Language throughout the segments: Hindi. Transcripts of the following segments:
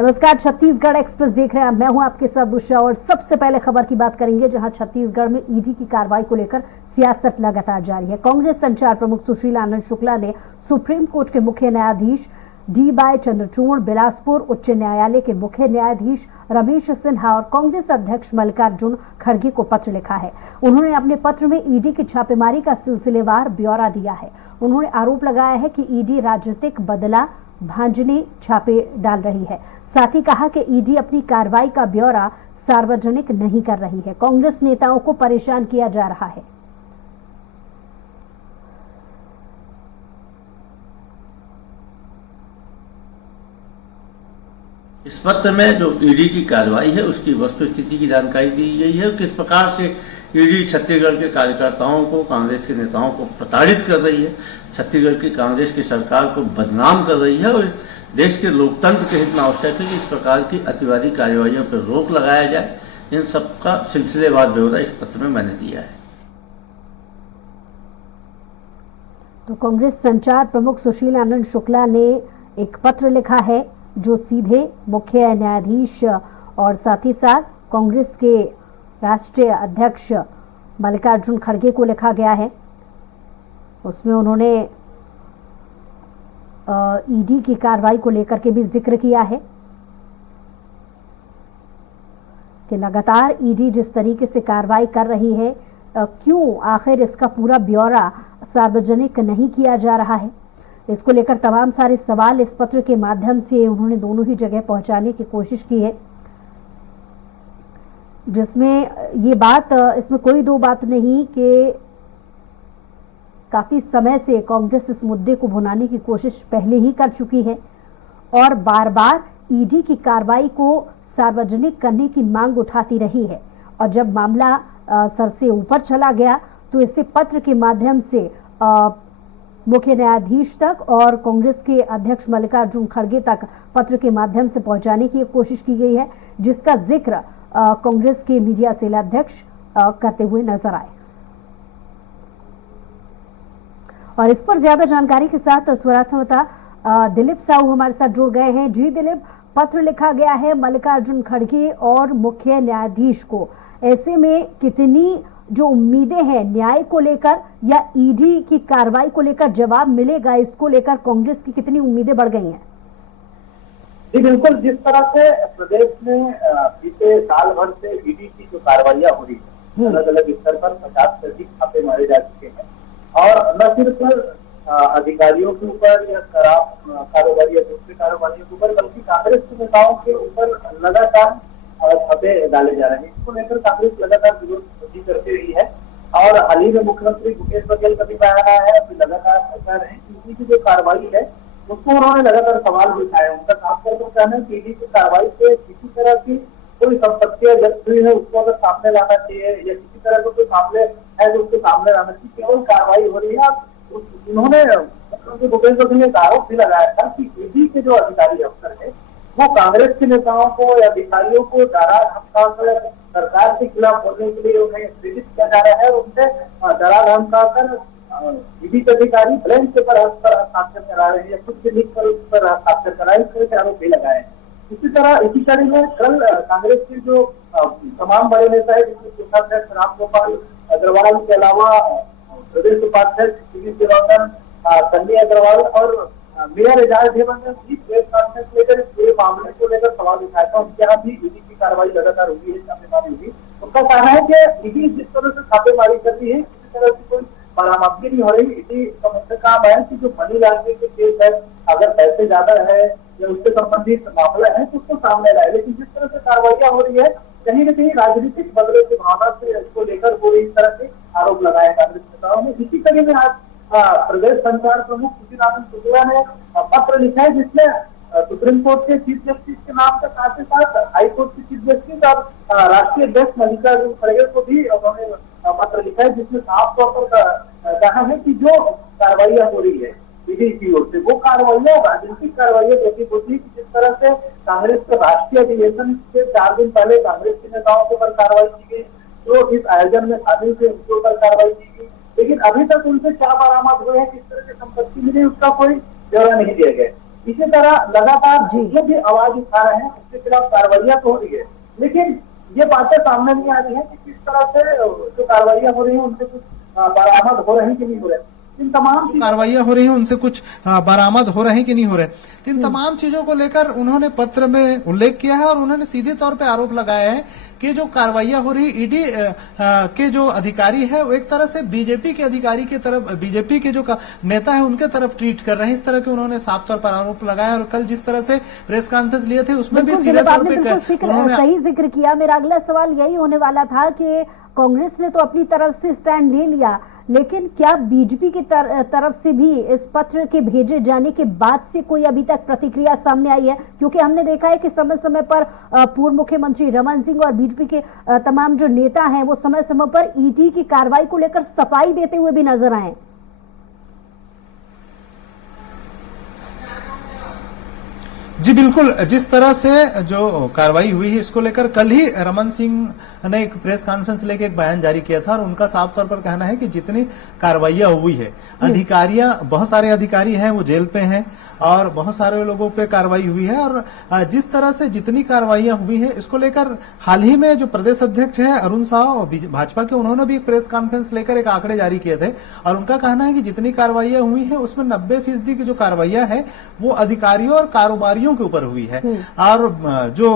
नमस्कार, छत्तीसगढ़ एक्सप्रेस देख रहे हैं। मैं हूं आपके साथ उषा और सबसे पहले खबर की बात करेंगे, जहां छत्तीसगढ़ में ईडी की कार्रवाई को लेकर सियासत लगातार जारी है। कांग्रेस संचार प्रमुख सुशील आनंद शुक्ला ने सुप्रीम कोर्ट के मुख्य न्यायाधीश डी वाई चंद्रचूड़, बिलासपुर उच्च न्यायालय के मुख्य न्यायाधीश रमेश सिन्हा और कांग्रेस अध्यक्ष मल्लिकार्जुन खड़गे को पत्र लिखा है। उन्होंने अपने पत्र में ईडी की छापेमारी का सिलसिलेवार ब्यौरा दिया है। उन्होंने आरोप लगाया है कि ईडी राजनीतिक बदला भांजने छापे डाल रही है। साथ ही कहा कि ईडी अपनी कार्रवाई का ब्यौरा सार्वजनिक नहीं कर रही है। कांग्रेस नेताओं को परेशान किया जा रहा है। इस पत्र में जो ईडी की कार्रवाई है उसकी वस्तुस्थिति की जानकारी दी गई है। किस प्रकार से ईडी छत्तीसगढ़ के कार्यकर्ताओं को, कांग्रेस के नेताओं को प्रताड़ित कर रही है, छत्तीसगढ़ की कांग्रेस की सरकार को बदनाम कर रही है और देश के लोकतंत्र के हित में आवश्यक है कि इस प्रकार की अतिवादी कार्रवाइयों पर रोक लगाया जाए। इन सबका सिलसिलेवार ब्यौरा इस पत्र में मैंने दिया है। तो कांग्रेस संचार प्रमुख सुशील आनंद शुक्ला ने एक पत्र लिखा है जो सीधे मुख्य न्यायाधीश और साथ ही साथ कांग्रेस के राष्ट्रीय अध्यक्ष मल्लिकार्जुन खड़गे को लिखा गया है। उसमें उन्होंने ईडी की कार्रवाई को लेकर के भी जिक्र किया है कि लगातार ईडी जिस तरीके से कार्रवाई कर रही है, क्यों आखिर इसका पूरा ब्यौरा सार्वजनिक नहीं किया जा रहा है। इसको लेकर तमाम सारे सवाल इस पत्र के माध्यम से उन्होंने दोनों ही जगह पहुंचाने की कोशिश की है, जिसमें ये बात, इसमें कोई दो बात नहीं कि काफी समय से कांग्रेस इस मुद्दे को भुनाने की कोशिश पहले ही कर चुकी है और बार बार ईडी की कार्रवाई को सार्वजनिक करने की मांग उठाती रही है। और जब मामला सर से ऊपर चला गया तो इसे पत्र के माध्यम से मुख्य न्यायाधीश तक और कांग्रेस के अध्यक्ष मल्लिकार्जुन खड़गे तक पत्र के माध्यम से पहुंचाने की कोशिश की गई है, जिसका जिक्र कांग्रेस के मीडिया सेल अध्यक्ष करते हुए नजर आए। और इस पर ज्यादा जानकारी के साथ स्वराज संवाददाता दिलीप साहू हमारे साथ जुड़ गए हैं। जी दिलीप, पत्र लिखा गया है मल्लिकार्जुन खड़गे और मुख्य न्यायाधीश को, ऐसे में कितनी जो उम्मीदें हैं न्याय को लेकर या ईडी की कार्रवाई को लेकर जवाब मिलेगा, इसको लेकर कांग्रेस की कितनी उम्मीदें बढ़ गई हैं? जी बिल्कुल, जिस तरह से प्रदेश में बीते साल भर से ईडी की जो कार्रवाइयां हो रही है, अलग अलग स्तर पर 50 से अधिक छापे मारे जा चुके हैं और न सिर्फ अधिकारियों के ऊपर या शराब कारोबारी या दूसरे कारोबारियों के ऊपर, बल्कि कांग्रेस के नेताओं के ऊपर लगातार छापे डाले जा रहे हैं। इसको लेकर कांग्रेस लगातार विरोध करती रही है और हाल ही में मुख्यमंत्री भूपेश बघेल का भी बयान आया है, लगातार कह रहे हैं कि ईडी की जो कार्रवाई है उसको उन्होंने लगातार सवाल भी उठाया। उनका खास तौर पर कहना है कि ईडी की कार्रवाई से किसी तरह की कोई संपत्तियां जब्त हुई है उसको अगर सामने लाना चाहिए या किसी तरह का कोई मामले है जो उसको सामने लाना चाहिए, केवल कार्रवाई हो रही है। उन्होंने मुख्यमंत्री भूपेश बघेल ने एक आरोप भी लगाया था कि ईडी के जो अधिकारी अफसर है वो कांग्रेस के नेताओं को या अधिकारियों को डरा धमकाकर सरकार के खिलाफ बोलने के लिए उन्हें प्रेरित किया जा रहा है। उनसे डरा धमकाकर ईडी के अधिकारी ब्लैंक पेपर हस्ताक्षर करा रहे हैं या खुद के लिख पर उस पर हस्ताक्षर करा रहे हैं, इस तरह के आरोप भी लगाए हैं। इसी तरह इसी कड़ी में कल कांग्रेस के जो तमाम बड़े नेता है, जिसमें कोषाध्यक्ष रामगोपाल अग्रवाल के अलावा प्रदेश उपाध्यक्ष संजय अग्रवाल और मेयर एजाज ढेबर ने भी प्रेस कॉन्फ्रेंस लेकर इस पूरे मामले को लेकर सवाल उठाया था। उनके यहाँ भी ईडी की कार्रवाई लगातार हुई है, छापेमारी हुई। उनका कहना है कि ईडी जिस तरह से छापेमारी करती है किसी तरह की कोई बरामदगी नहीं हो रही। ईडी का मुख्य काम है कि जो मनी लॉन्ड्रिंग के केस है, अगर पैसे ज्यादा है या उससे संबंधित मामला है तो उसको सामने लाए। लेकिन जिस तरह से कार्रवाइयां हो रही है, कहीं न कहीं राजनीतिक बदले की भावना से इसको लेकर वो इस तरह के आरोप लगाए कांग्रेस नेताओं ने। इसी कड़ी में आज प्रदेश संचार प्रमुख सुशील आनंद शुक्ला ने पत्र लिखा है, जिसमें सुप्रीम कोर्ट के चीफ जस्टिस के नाम के साथ ही साथ हाई कोर्ट के चीफ जस्टिस और राष्ट्रीय अध्यक्ष मल्लिकार्जुन खड़गे को भी उन्होंने पत्र लिखा है, जिसमें साफ तौर पर कहा है कि जो कार्रवाइयां हो रही है ईडी की ओर से, वो कार्रवाइयां राजनीतिक कार्रवाइयां जैसी होती है कि जिस तरह से कांग्रेस के राष्ट्रीय अधिवेशन से 4 दिन पहले कांग्रेस के नेताओं के ऊपर कार्रवाई की गई, जो इस आयोजन में शामिल थे उनके ऊपर कार्रवाई की गई, लेकिन अभी तक उनसे क्या बरामद हुए हैं, किस तरह की संपत्ति मिली, उसका कोई ब्यौरा नहीं दिया गया। इसी तरह लगातार जी। जो भी आवाज उठा रहे हैं उसके खिलाफ कार्रवाइयां तो हो रही है, लेकिन ये बातें सामने नहीं आ रही है कि किस तरह से जो कार्रवाइयां हो रही है उनसे कुछ बरामद हो रही कि नहीं हो रहे। इन तमाम चीजों कार्रवाइयां हो रही हैं उनसे कुछ बरामद हो रहे हैं कि नहीं हो रहे। इन तमाम चीजों को लेकर उन्होंने पत्र में उल्लेख किया है और उन्होंने सीधे तौर पे आरोप लगाया है कि जो कार्रवाइयां हो रही ईडी के जो अधिकारी है वो एक तरह से बीजेपी के अधिकारी की तरफ, बीजेपी के जो नेता है उनके तरफ ट्रीट कर रहे हैं। इस तरह के उन्होंने साफ तौर पर आरोप लगाया और कल जिस तरह से प्रेस कॉन्फ्रेंस लिए थे उसमें भी सीधे तौर पे उन्होंने सही जिक्र किया। मेरा अगला सवाल यही होने वाला था कि कांग्रेस ने तो अपनी तरफ से स्टैंड ले लिया, लेकिन क्या बीजेपी की तरफ से भी इस पत्र के भेजे जाने के बाद से कोई अभी तक प्रतिक्रिया सामने आई है? क्योंकि हमने देखा है कि समय समय पर पूर्व मुख्यमंत्री रमन सिंह और बीजेपी के तमाम जो नेता हैं वो समय समय पर ईडी की कार्रवाई को लेकर सफाई देते हुए भी नजर आए। जी बिल्कुल, जिस तरह से जो कार्रवाई हुई है इसको लेकर कल ही रमन सिंह ने एक प्रेस कॉन्फ्रेंस लेकर एक बयान जारी किया था और उनका साफ तौर पर कहना है कि जितनी कार्रवाइयां हुई है, अधिकारियां, बहुत सारे अधिकारी हैं वो जेल पे हैं और बहुत सारे लोगों पे कार्रवाई हुई है और जिस तरह से जितनी कार्रवाइयां हुई है इसको लेकर हाल ही में जो प्रदेश अध्यक्ष है अरुण साह भाजपा के, उन्होंने भी एक प्रेस कॉन्फ्रेंस लेकर एक आंकड़े जारी किए थे और उनका कहना है कि जितनी कार्रवाइयां हुई है उसमें 90% की जो कार्रवाइयां है वो अधिकारियों और कारोबारियों के ऊपर हुई है और जो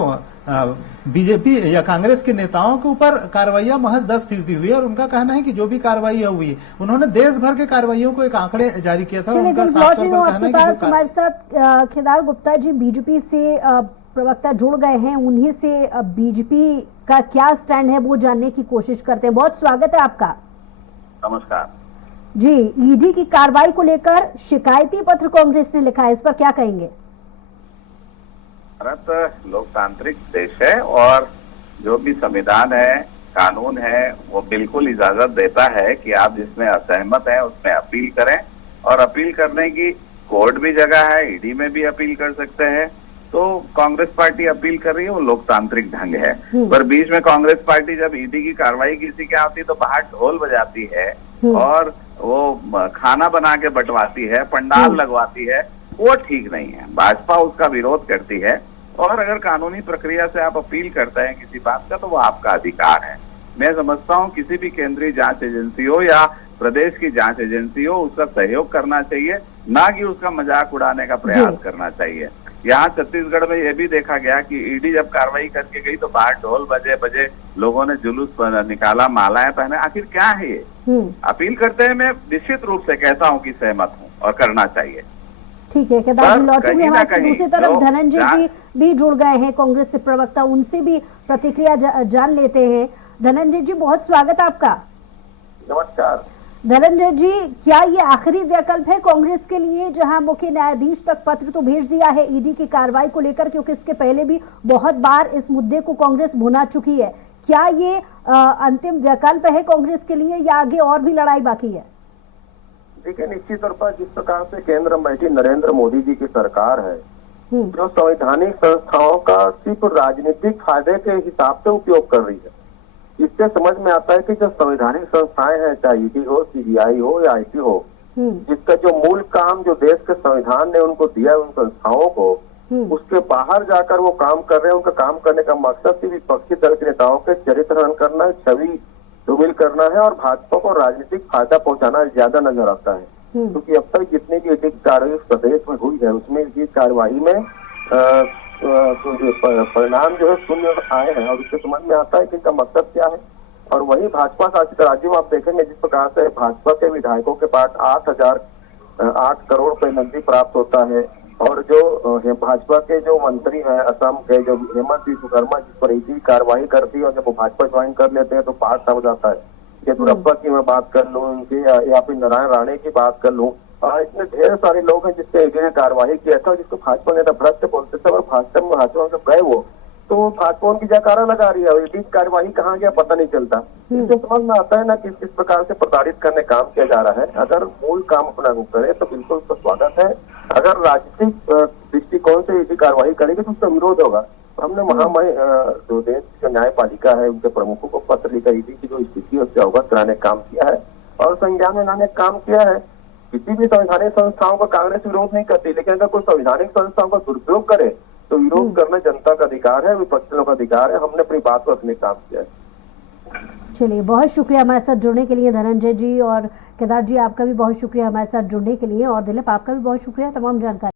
बीजेपी या कांग्रेस के नेताओं के ऊपर कार्रवाइयां महज 10% हुई है और उनका कहना है कि जो भी कार्रवाइयां हुई है, उन्होंने देश भर के कार्रवाइयों को एक आंकड़े जारी किया था। उनका साफ तौर पर कहना है कि हमारे साथ केदार गुप्ता जी बीजेपी से प्रवक्ता जुड़ गए हैं, उन्हीं से बीजेपी का क्या स्टैंड है वो जानने की कोशिश करते हैं। बहुत स्वागत है आपका। नमस्कार जी, ईडी की कार्रवाई को लेकर शिकायती पत्र कांग्रेस ने लिखा है, इस पर क्या कहेंगे? भारत लोकतांत्रिक देश है और जो भी संविधान है, कानून है, वो बिल्कुल इजाजत देता है कि आप जिसमें असहमत हैं उसमें अपील करें और अपील करने की कोर्ट भी जगह है, ईडी में भी अपील कर सकते हैं। तो कांग्रेस पार्टी अपील कर रही है, वो लोकतांत्रिक ढंग है। पर बीच में कांग्रेस पार्टी जब ईडी की कार्रवाई किसी के आती तो बाहर ढोल बजाती है और वो खाना बना के बंटवाती है, पंडाल लगवाती है, वो ठीक नहीं है। भाजपा उसका विरोध करती है और अगर कानूनी प्रक्रिया से आप अपील करते हैं किसी बात का तो वो आपका अधिकार है। मैं समझता हूँ किसी भी केंद्रीय जांच एजेंसी हो या प्रदेश की जांच एजेंसी हो, उसका सहयोग करना चाहिए, ना कि उसका मजाक उड़ाने का प्रयास करना चाहिए। यहाँ छत्तीसगढ़ में यह भी देखा गया कि ईडी जब कार्रवाई करके गई तो बाहर ढोल बजे बजे, लोगों ने जुलूस निकाला, मालाएं पहने। आखिर क्या है ये? अपील करते हैं, मैं निश्चित रूप से कहता हूँ कि सहमत हूँ और करना चाहिए। ठीक है केदार जी, लौटेंगे वहां से। दूसरी तरफ धनंजय जी भी जुड़ गए हैं कांग्रेस से प्रवक्ता, उनसे भी प्रतिक्रिया जान लेते हैं। धनंजय जी, बहुत स्वागत आपका। नमस्कार। धनंजय जी, क्या ये आखिरी विकल्प है कांग्रेस के लिए, जहां मुख्य न्यायाधीश तक पत्र तो भेज दिया है ईडी की कार्रवाई को लेकर, क्योंकि इसके पहले भी बहुत बार इस मुद्दे को कांग्रेस भुना चुकी है, क्या ये अंतिम विकल्प है कांग्रेस के लिए या आगे और भी लड़ाई बाकी है? देखिए, निश्चित तौर पर जिस प्रकार से केंद्र में बैठी नरेंद्र मोदी जी की सरकार है, जो संवैधानिक संस्थाओं का सिर्फ राजनीतिक फायदे के हिसाब से उपयोग कर रही है, इससे समझ में आता है कि जो संवैधानिक संस्थाएं हैं, चाहे ईडी हो, सीबीआई हो या आईटी हो, जिसका जो मूल काम जो देश के संविधान ने उनको दिया है उन संस्थाओं को, उसके बाहर जाकर वो काम कर रहे हैं। उनका काम करने का मकसद सिर्फ विपक्षी दल के नेताओं के चरित्र हनन करना है, छवि धूमिल करना है और भाजपा को राजनीतिक फायदा पहुंचाना ज्यादा नजर आता है। क्योंकि अब तक जितनी भी ईडी की कार्रवाई प्रदेश में हुई है उसमें इस कार्रवाई में परिणाम जो है शून्य आए हैं और उससे समझ में आता है कि इनका मकसद क्या है। और वही भाजपा शासित राज्यों में आप देखेंगे जिस प्रकार से भाजपा के विधायकों के पास 8 करोड़ रुपए नकदी प्राप्त होता है और जो भाजपा के जो मंत्री हैं असम के, जो हेमंत विश्वकर्मा, जिस पर ईडी कार्रवाई करती है और जब वो भाजपा ज्वाइन कर लेते हैं तो पार्ट हो जाता है। येदुरप्पा की मैं बात कर लूँ, उनकी या फिर नारायण राणे की बात कर लूँ, इतने ढेर सारे लोग हैं जिससे ईडी ने कार्रवाई किया था, जिसको भाजपा नेता भ्रष्ट बोलते थे और भाजपा जब गए वो तो भाजपा उनकी जयकारा लगा रही है और ईडी कार्रवाई कहाँ गया पता नहीं चलता। इससे समझ में आता है ना कि किस प्रकार से प्रताड़ित करने काम किया जा रहा है। अगर मूल काम अपना वो करे तो बिल्कुल उसका स्वागत है, अगर राजनीतिक दृष्टिकोण से ईडी कार्रवाई करेगी तो उसका विरोध होगा। हमने महामय जो देश की न्यायपालिका है उनके प्रमुखों को पत्र लिखा, ईडी की जो स्थिति है उससे अवगत कराने काम किया है और संज्ञान में लाने काम किया है किसी भी संवैधानिक संस्थाओं का कांग्रेस विरोध नहीं करती, लेकिन अगर कोई संवैधानिक संस्थाओं का दुरुपयोग करे तो विरोध करना जनता का अधिकार है, विपक्षी लोगों का अधिकार है। हमने अपनी बात को रखने का काम किया है। चलिए, बहुत शुक्रिया हमारे साथ जुड़ने के लिए धनंजय जी, और केदार जी आपका भी बहुत शुक्रिया हमारे साथ जुड़ने के लिए, और दिलीप आपका भी बहुत शुक्रिया तमाम जानकारी